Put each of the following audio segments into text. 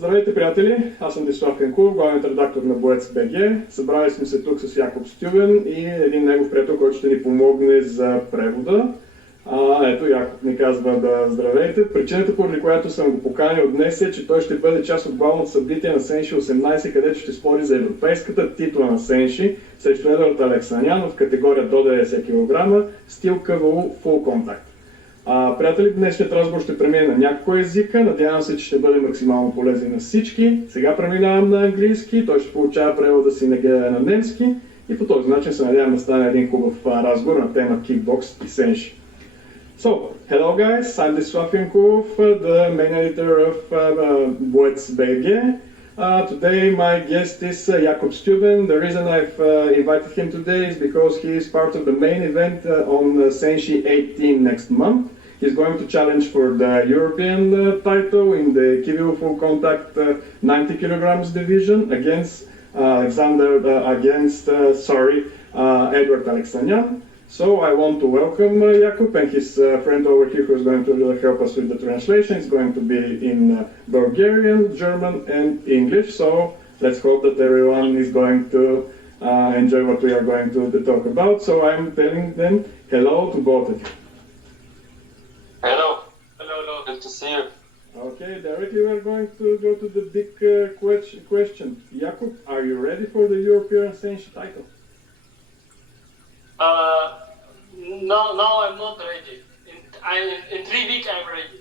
Здравейте, приятели! Аз съм Едуард, главният редактор на Boec BG. Събрали сме се тук с Якоб Стюбен и един негов приятел, който ще ни помогне за превода. Ето, Якоб ни казва да здравейте. Причината, поради която съм го поканил днес е, че той ще бъде част от главното събитие на SENSHI 18, където ще спори за европейската титла на SENSHI срещу Едуард Алексанян в категория до 90 кг, стил KWU Full Contact. Приятели, днешният разговор ще премине на няколко езика. Надявам се, че ще бъде максимално полезен на всички. Сега преминавам на английски, той ще получава превода си на немски и по този начин се надявам да стане един хубав разговор на тема кикбокс и SENSHI. So, hello guys, I'm Yakub, the main editor of Boec BG. Today my guest is Jakub Stüben. The reason I've invited him today is because he is part of the main event on SENSHI 18 next month. He's going to challenge for the European title in the KWU Full Contact 90 kilograms division against Edouard Alexaнян. So I want to welcome Jakub and his friend over here who is going to help us with the translation. It's going to be in Bulgarian, German and English. So let's hope that everyone is going to enjoy what we are going to talk about. So I'm telling them hello to both of you. Hello. Hello, hello. Good to see you. Okay, directly we're going to go to the big question. Jakub, are you ready for the European SENSHI title? No, I'm not ready. In 3 weeks I'm ready.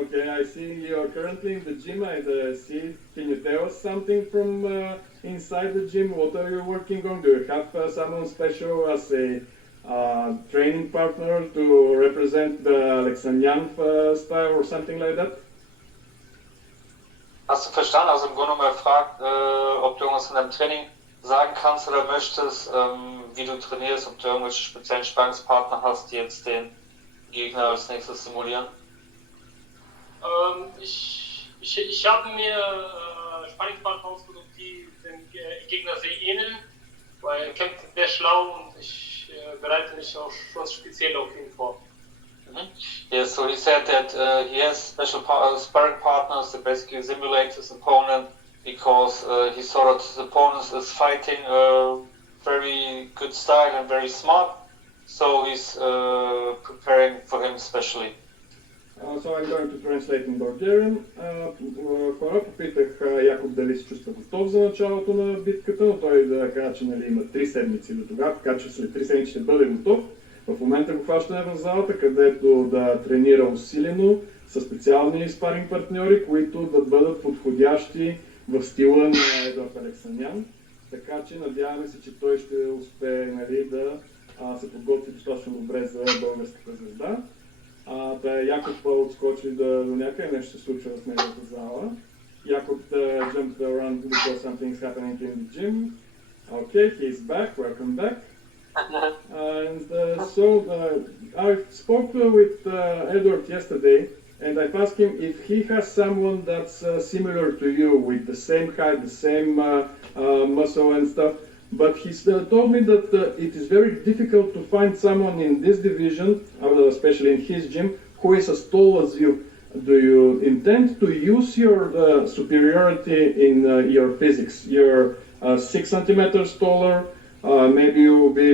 Okay, I see you're currently in the gym. I see. Can you tell us something from inside the gym? What are you working on? Do you have someone special as a training partner to represent the Alexaнян style or something like that? Hast du verstanden? Also im Grunde mal gefragt, ob du irgendwas in deinem Training sagen kannst oder möchtest, wie du trainierst, ob du irgendwelche speziellen Sparringspartner hast, die jetzt den Gegner als nächstes simulieren? Ich habe mir Sparringspartner ausgesucht, die dem Gegner sehr ähneln, weil er kämpft sehr schlau und ich bereite mich auch schon speziell auf ihn vor. Yeah, so he said that he has special sparring partners that basically simulate his opponent because he saw that his opponent is fighting very good style and very smart, so he's preparing for him especially. So I'm going to translate in Bulgarian. Хора, попитах Якоб дали се чувства готов за началото на битката, но той да каза, че има 3 седмици до тогава, така че след 3 седмици ще бъде готов. В момента го хващаме в залата, където да тренира усилено с специални спаринг партньори, които да бъдат подходящи в стила на Едуард Алексанян. Така че надяваме се, че той ще успее да се подготви достатъчно добре за българската звезда. Якоб отскочи до някъде, нещо се случва в неговата зала. Jakub jumped around because something is happening in the gym. Okay, he's back. Welcome back. I spoke with Edward yesterday, and I've asked him if he has someone that's similar to you, with the same height, the same muscle and stuff. But he told me that it is very difficult to find someone in this division, especially in his gym, who is as tall as you. Do you intend to use your superiority in your physics? You're 6 centimeters taller, maybe you will be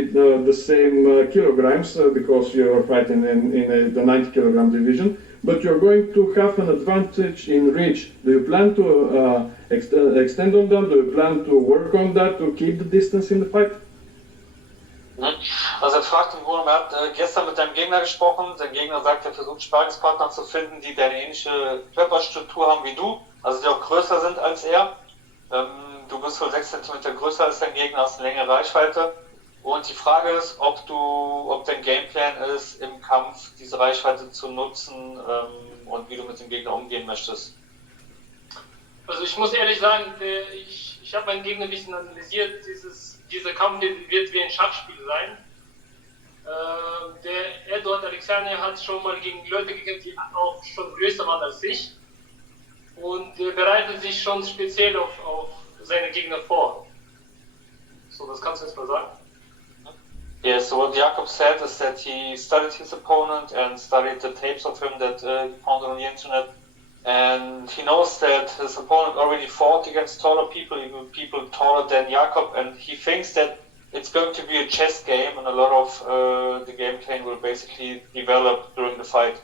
the same kilograms because you're fighting in the 90 kilogram division, but you're going to have an advantage in reach. Do you plan to extend on that? Do you plan to work on that to keep the distance in the fight? Also er fragt im Grunde, er hat gestern mit deinem Gegner gesprochen, dein Gegner sagt, er versucht Sparringspartner zu finden, die eine ähnliche Körperstruktur haben wie du, also die auch größer sind als er. Du bist wohl 6 cm größer als dein Gegner, hast eine längere Reichweite. Und die Frage ist, ob dein Gameplan ist, im Kampf diese Reichweite zu nutzen und wie du mit dem Gegner umgehen möchtest. Also ich muss ehrlich sagen, ich habe meinen Gegner ein bisschen analysiert. Dieser Kampf wird wie ein Schachspiel sein. Der Edouard Alexaнян hat schon mal gegen Leute gekämpft, die auch schon größer waren als ich. Und er bereitet sich schon speziell auf seine Gegner vor. So, das kannst du jetzt mal sagen. Yeah, so what Jakub said is that he studied his opponent and studied the tapes of him that he found on the internet. and he knows that his opponent already fought against taller people, even people taller than Jakob, and he thinks that it's going to be a chess game, and a lot of the gameplay will basically develop during the fight.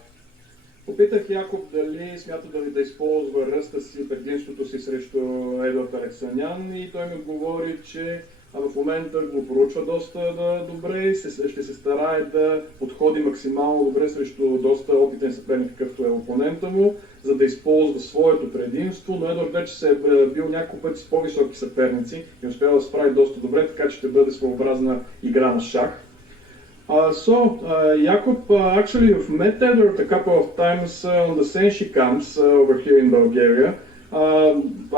Попитах Якоб дали смята да използва ръста си, предимството си срещу Едуард Алексанян, и той ми отговори, че в момента го проучва доста добре и ще се старае да подходи максимално добре срещу доста опитен съперник, какъвто е опонента му, за да използва своето предимство, но Едуард вече се е бил няколко пъти с по-високи съперници и успява да се справи доста добре, така че ще бъде своеобразна игра на шах. Jakob, actually you've met Edward a couple of times on the SENSHI camps over here in Bulgaria.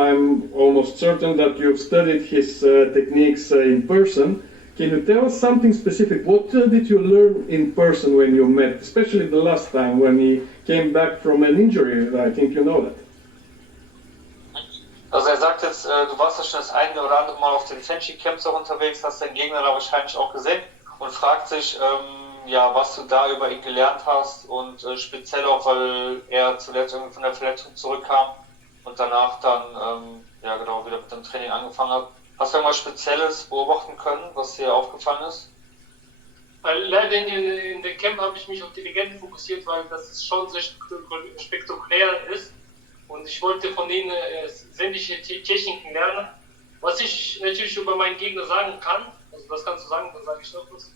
I'm almost certain that you've studied his techniques in person. Can you tell us something specific? What did you learn in person when you met, especially the last time when he came back from an injury? I think you know that. Also er sagt jetzt, du warst ja schon das eine oder andere Mal auf den SENSHI-Camps auch unterwegs, hast den Gegner da wahrscheinlich auch gesehen und fragt sich, was du da über ihn gelernt hast und speziell auch, weil er zuletzt irgendwie von der Verletzung zurückkam und danach dann wieder mit dem Training angefangen hat. Hast du irgendwas Spezielles beobachten können, was dir aufgefallen ist? Leider in dem Camp habe ich mich auf die Legenden fokussiert, weil das schon sehr spektakulär ist und ich wollte von ihnen sämtliche Techniken lernen. Was ich natürlich über meinen Gegner sagen kann, also was kannst du sagen, dann sage ich noch was.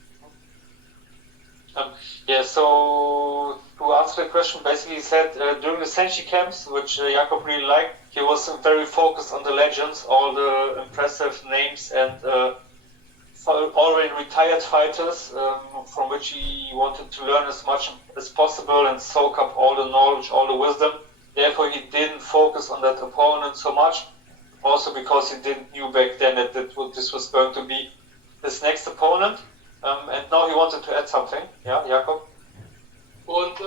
So to answer the question, basically he said during the SENSHI camps, which Jakob really liked, he was very focused on the legends, all the impressive names and already retired fighters from which he wanted to learn as much as possible and soak up all the knowledge, all the wisdom. Therefore he didn't focus on that opponent so much, also because he didn't knew back then that this was going to be his next opponent. And now he wanted to add something. Ja, Jakob? Und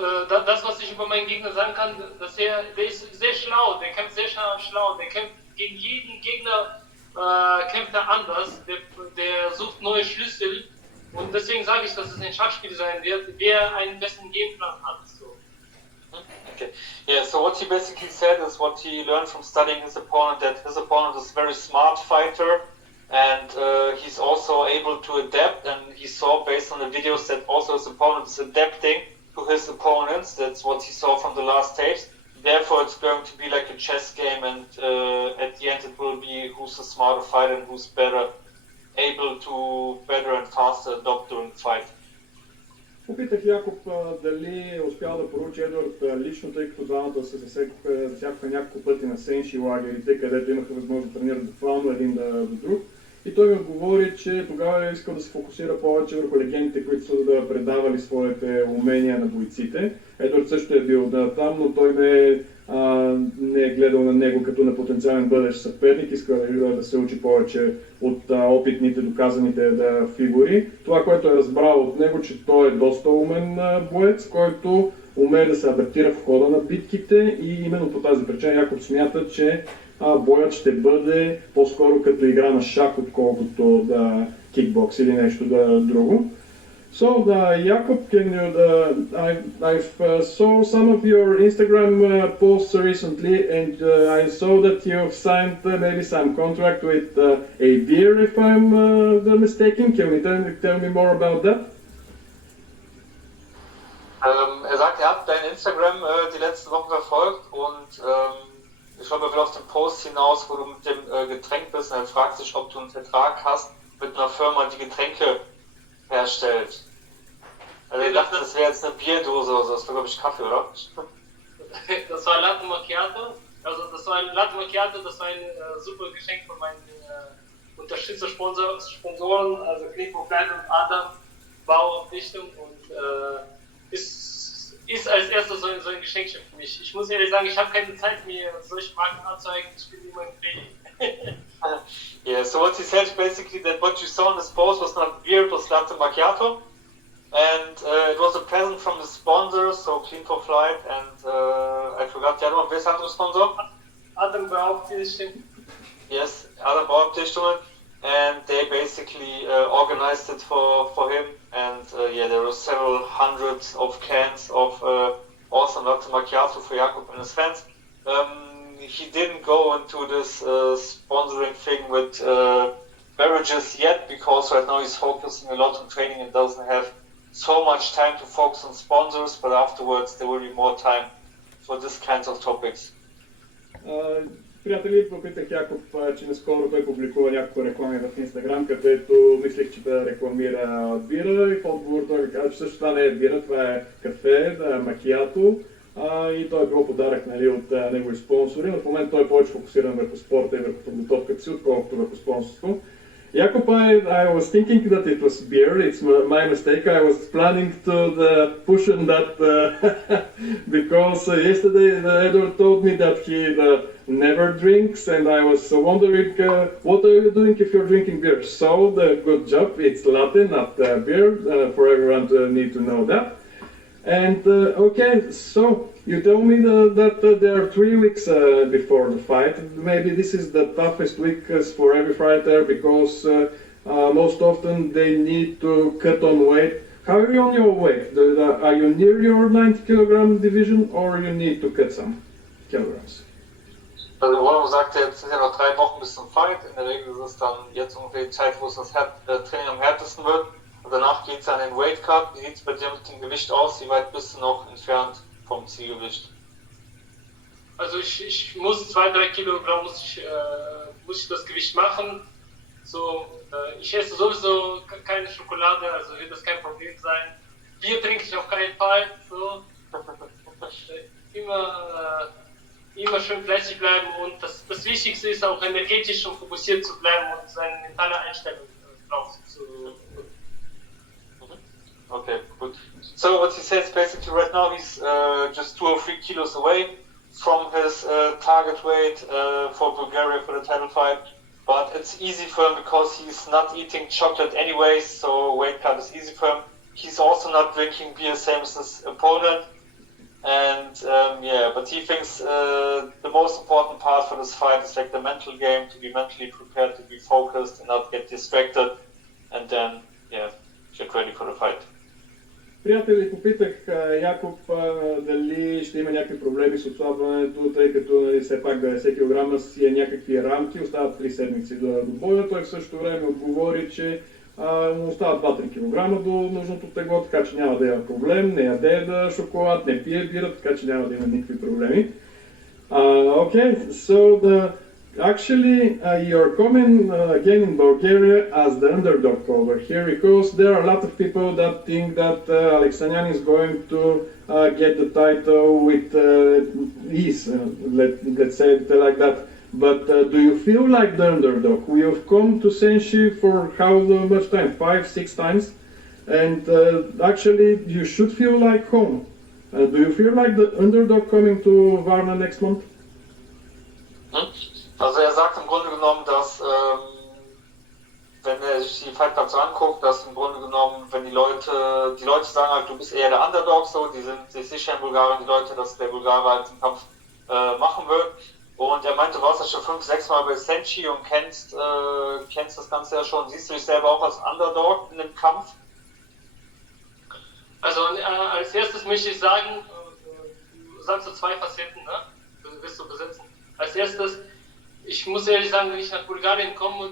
das, was ich über meinen Gegner sagen kann, der ist sehr schlau, der kämpft sehr schlau, der kämpft gegen jeden Gegner, kämpft er anders, der sucht neue Schlüssel und deswegen sage ich, dass es ein Schachspiel sein wird, wer einen besten Gameplan hat. So. Okay. Yeah, so what he basically said is what he learned from studying his opponent, that his opponent is a very smart fighter, and he's also able to adapt, and he saw based on the videos that also his opponent is adapting to his opponents. That's what he saw from the last tapes. Therefore it's going to be like a chess game, and at the end it will be who's the smarter fighter and who's able to better and faster adopt during the fight. Попитах Якоб дали успял да поручи Едуард лично, тъй като двамата се засякаха няколко пъти на SENSHI лагерите, където имаха възможност да тренират буквално един до друг. И той ми отговори, че тогава е искал да се фокусира повече върху легендите, които са да предавали своите умения на бойците. Едуард също е бил там, но той не е гледал на него като на потенциален бъдещ съперник, иска да се учи повече от опитните, доказаните фигури. Това, което е разбрал от него, че той е доста умен боец, който умее да се адаптира в хода на битките, и именно по тази причина Якоб смята, че боят ще бъде по-скоро като игра на шах, отколкото кикбокс или нещо друго. So, Jakob, I've saw some of your Instagram posts recently, and I saw that you've signed maybe some contract with a beer, if I'm not mistaken. Can you tell me more about that? Er sagt, er hat dein Instagram die letzten Wochen verfolgt und ich glaube, er will auf den Post hinaus, wo du mit dem Getränk bist, und er fragt sich, ob du einen Vertrag hast mit einer Firma, die Getränke herstellt. Also ich dachte, das wäre jetzt eine Bierdose oder so, das war glaube ich Kaffee, oder? Das war Latte Macchiato, das war ein super Geschenk von meinen Unterstützer-Sponsoren, also Knick und Adam, Bau und Dichtung, und ist als erstes so ein Geschenk für mich. Ich muss ehrlich sagen, ich habe keine Zeit, mir solche Marken anzeigen, ich bin immer im Training. Yeah, so what he said basically that what you saw in this post was not beer, it was Latte Macchiato, and it was a present from the sponsor, so Clean for Flight, and I forgot the other one. Wer ist der andere Sponsor? Adam Bauabdichtung. Yes, Adam Bauabdichtungen, and they basically organized it for him, and there were several hundreds of cans of awesome Latte Macchiato for Jakob and his fans, he didn't go into this sponsoring thing with beverages yet, because right now he's focusing a lot on training and doesn't have so much time to focus on sponsors, but afterwards there will be more time for this kinds of topics. Приятели, попитах Якоб, че наскоро той публикува няколко реклами в Инстаграм, където мислех, че да рекламира бира, и в отговор той ми каза, че също това не е бира, това е кафе, да е макиято, и той е било подарък, нали, от негови спонсори, но в момента той е повече фокусиран върху спорта и върху подготовката си, отколкото върху спонсорство. Jakob, I was thinking that it was beer. It's my mistake. I was planning to push on that because yesterday Edward told me that he never drinks, and I was wondering what are you doing if you're drinking beer. So the good job. It's latte, not beer. For everyone to need to know that. And okay, so you told me that there are 3 weeks before the fight. Maybe this is the toughest week for every fighter, because most often they need to cut on weight. How are you on your weight? Are you near your 90 kilogram division, or you need to cut some kilograms? Also Wolfgang sagte, jetzt sind ja noch 3 Wochen bis zum Fight. In der Regel ist es dann jetzt ungefähr die Zeit, wo es das Training am härtesten wird. Und danach geht es an den Weight Cut. Wie sieht es bei dir mit dem Gewicht aus? Wie weit bist du noch entfernt vom Zielgewicht? Also ich muss 2-3 Kilogramm muss ich das Gewicht machen. So, ich esse sowieso keine Schokolade, also wird das kein Problem sein. Bier trinke ich auf keinen Fall. So. Immer schön fleißig bleiben, und das Wichtigste ist auch energetisch und fokussiert zu bleiben und seine mentale Einstellung drauf zu. Okay, good. So what he says basically right now, he's just 2 or 3 kilos away from his target weight for Bulgaria for the title fight, but it's easy for him because he's not eating chocolate anyways, so weight cut is easy for him. He's also not drinking beer, same as his opponent, and but he thinks the most important part for this fight is like the mental game, to be mentally prepared, to be focused and not get distracted, and then get ready for the fight. Приятели, попитах Якоб дали ще има някакви проблеми с отслабването, тъй като, нали, все пак 90 кг си е някакви рамки, остават 3 седмици до боя. Той в същото време отговори, че му остават 2-3 кг до нужното тегло, така че няма да има проблем, не яде шоколад, не пие бира, така че няма да има никакви проблеми. Okay, so actually, you're coming again in Bulgaria as the underdog over here, because there are a lot of people that think that Alexaнян is going to get the title with ease, let's say it like that. But do you feel like the underdog? You've come to SENSHI for how much time? 5-6 times? And actually, you should feel like home. Do you feel like the underdog coming to Varna next month? Also er sagt im Grunde genommen, dass wenn er sich die Fightcards anguckt, dass im Grunde genommen, wenn die Leute sagen halt, du bist eher der Underdog, so, die sind sich sicher in Bulgarien, die Leute, dass der Bulgarer halt den Kampf machen wird. Und er meinte, du warst ja schon 5-6 Mal bei SENSHI und kennst das Ganze ja schon. Siehst du dich selber auch als Underdog in dem Kampf? Also als erstes möchte ich sagen, du sagst so 2 Facetten, ne? Wirst du besitzen. Als erstes, ich muss ehrlich sagen, wenn ich nach Bulgarien komme,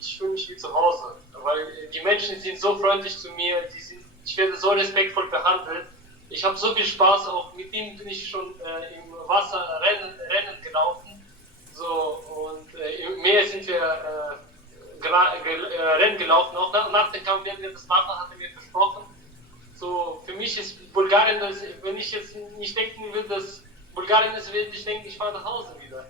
ich fühle mich wie zu Hause, weil die Menschen sind so freundlich zu mir, ich werde so respektvoll behandelt. Ich habe so viel Spaß, auch mit ihnen bin ich schon im Wasser Rennen gelaufen, so, und im Meer sind wir Rennen gelaufen, auch nach dem Kampf werden wir das machen, hat er mir versprochen. So, für mich ist Bulgarien, wenn ich jetzt nicht denken will, dass Bulgarien ist, würde ich denken, ich fahre nach Hause wieder.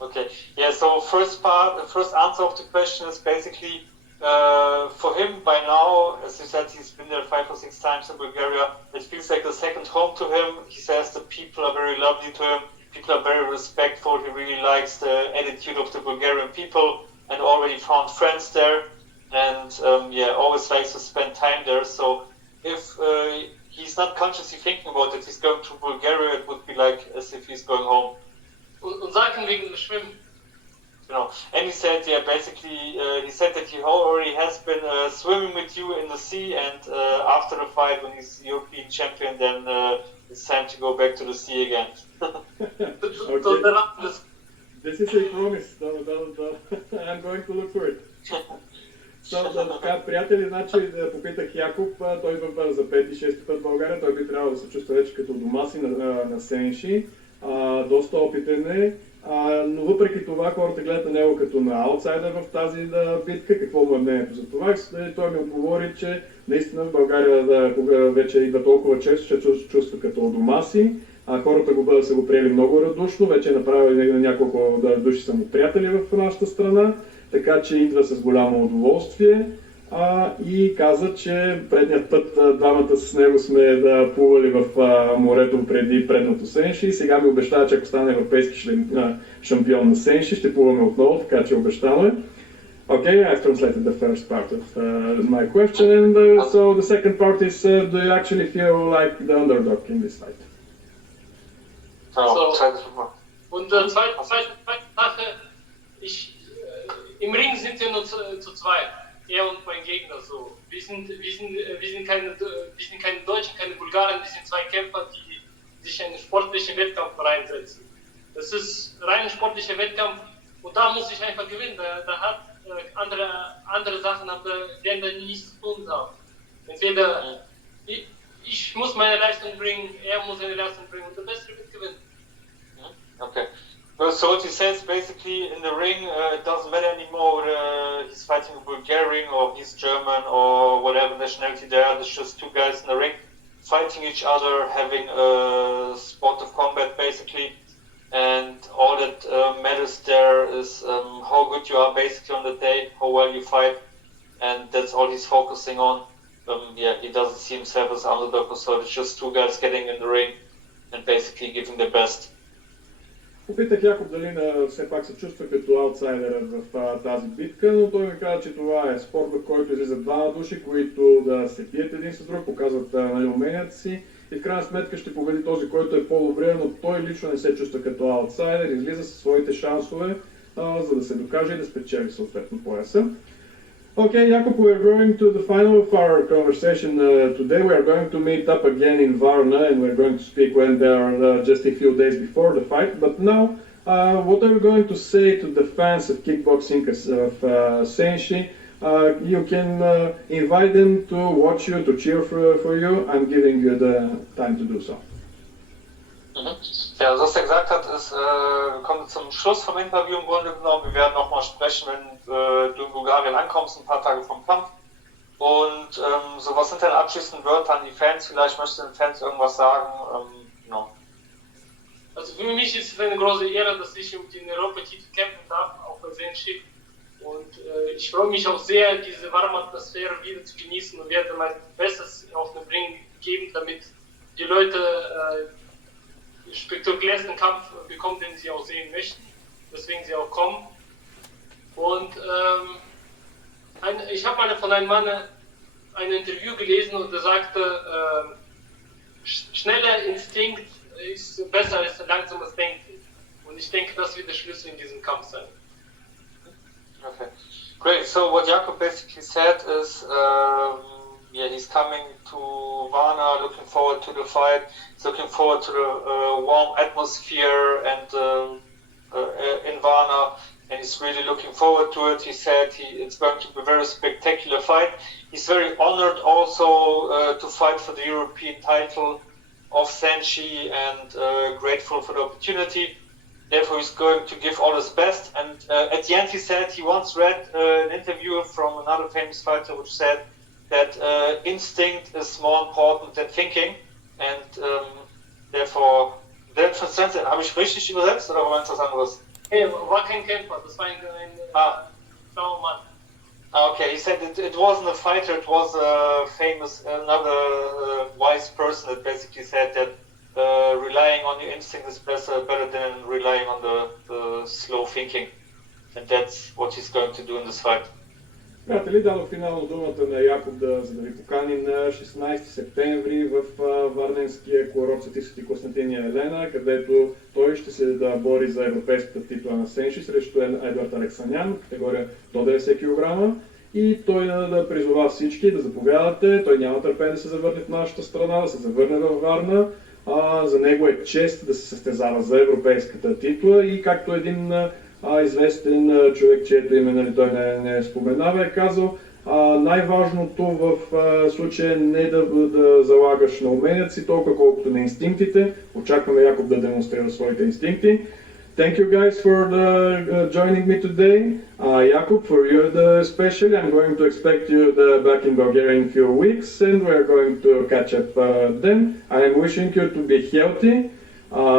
Okay, yeah, so the first answer of the question is basically, for him by now, as you said, he's been there 5 or 6 times in Bulgaria, it feels like the second home to him. He says the people are very lovely to him, people are very respectful, he really likes the attitude of the Bulgarian people, and already found friends there, and always likes to spend time there, so if he's not consciously thinking about it, he's going to Bulgaria, it would be like as if he's going home. Und sagen wegen dem Schwimmen. And he said, basically, he said that he already has been swimming with you in the sea, and after the fight, when he's European champion, then it's time to go back to the sea again. Okay. This is a promise. I'm going to look for it. Така, приятели, значи да попитах Якоб, той идва за 5-6 път в България, той би трябвало да се чувства вече като дома си на SENSHI, доста опитен е, но въпреки това хората гледат на него като на аутсайдер в тази битка. Какво му е мнението за това? Той ми отговори, че наистина в България вече идва толкова често, че се чувства като дома си, хората са го приели много радушно, вече е направили няколко души са му приятели в нашата страна, така че идва с голямо удоволствие и каза, че предният път двамата с него сме плували в морето преди предното SENSHI и сега ми обещава, че ако стане европейски шампион на SENSHI, ще плуваме отново, така че обещаваме. Okay, I've translated the first part of my question, and so the second part is, do you actually feel like the underdog in this fight? Und zweite Sache, im Ring sind wir nur zu zweit, er und mein Gegner. So. Wir sind keine Deutschen, keine Bulgaren, wir sind zwei Kämpfer, die sich in einen sportlichen Wettkampf reinsetzen. Das ist rein ein sportlicher Wettkampf und da muss ich einfach gewinnen. Da hat andere Sachen, werden da nichts zu tun haben. Entweder ich muss meine Leistung bringen, er muss seine Leistung bringen und der Bessere wird gewinnen. Okay. Well, so what he says basically in the ring, it doesn't matter anymore whether he's fighting a Bulgarian or he's German or whatever nationality they are. There's just two guys in the ring fighting each other, having a sport of combat basically, and all that matters there is how good you are basically on the day, how well you fight, and that's all he's focusing on. He doesn't see himself as underdog, so it's just two guys getting in the ring and basically giving their best. Попитах Якоб дали все пак се чувства като аутсайдер в тази битка, но той ми каза, че това е спорт, в който излизат двама души, които да се бият един с друг, показват уменията си и в крайна сметка ще победи този, който е по-добре, но той лично не се чувства като аутсайдер, излиза със своите шансове, за да се докаже и да спечели съответно пояса. Okay, Jakub, we are going to the final of our conversation today. We are going to meet up again in Varna, and we're going to speak when there are just a few days before the fight. But now, what are you going to say to the fans of kickboxing of SENSHI? You can invite them to watch you, to cheer for you. I'm giving you the time to do so. Ja, also was er gesagt hat, ist, wir kommen zum Schluss vom Interview im Grunde genommen. Wir werden nochmal sprechen, wenn du in Bulgarien ankommst, ein paar Tage vom Kampf. Und so, was sind deine abschließenden Wörter an die Fans? Vielleicht möchtest du den Fans irgendwas sagen? Also für mich ist es eine große Ehre, dass ich um den Europatitel kämpfen darf, auch bei SENSHI. Und ich freue mich auch sehr, diese warme Atmosphäre wieder zu genießen und werde mein Bestes auf den Ring geben, damit die Leute spektakulärsten Kampf bekommen, den sie auch sehen möchten, weswegen sie auch kommen. Und ich habe von einem Mann ein Interview gelesen und er sagte, schneller Instinkt ist besser als langsames Denken. Und ich denke, das wird der Schlüssel in diesem Kampf sein. Okay, great. So what Jakub basically said is, he's coming to Varna, looking forward to the fight. He's looking forward to the warm atmosphere and in Varna, and he's really looking forward to it. He said it's going to be a very spectacular fight. He's very honored also to fight for the European title of SENSHI and grateful for the opportunity. Therefore, he's going to give all his best. And at the end, he said he once read an interview from another famous fighter which said that instinct is more important than thinking. And therefore, that translated, habe ich richtig übersetzt oder meinst du was anderes? Hey, war kein Kämpfer, das war ein schlauer Mann. Okay, he said it wasn't a fighter, it was another wise person that basically said that relying on your instinct is better than relying on the slow thinking. And that's what he's going to do in this fight. Приятели, дадох финално думата на Якоб за да ви покани на 16 септември в варненския курорт Свети Константин и Елена, където той ще се да бори за европейската титла на SENSHI срещу Едуард Алексанян, категория до 90 кг. И той да призова всички да заповядате. Той няма търпение да се завърне в нашата страна, да се завърне във Варна. За него е чест да се състезава за европейската титла и както един известен човек, чието име нали, той не споменава, е казал, най-важното в случая не да залагаш на уменията си толкова колкото на инстинктите. Очакваме Якоб да демонстрира своите инстинкти. Thank you guys for joining me today. Jakub, for you especially, I'm going to expect you back in Bulgaria in a few weeks and we're going to catch up then. I am wishing you to be healthy,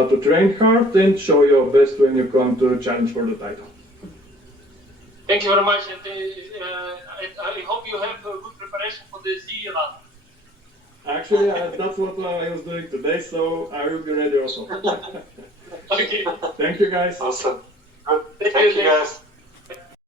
to train hard and show your best when you come to challenge for the title. Thank you very much, and I hope you have a good preparation for the sea run. Actually, that's what I was doing today, so I will be ready also. Okay. Thank you guys. Awesome. Thank you guys.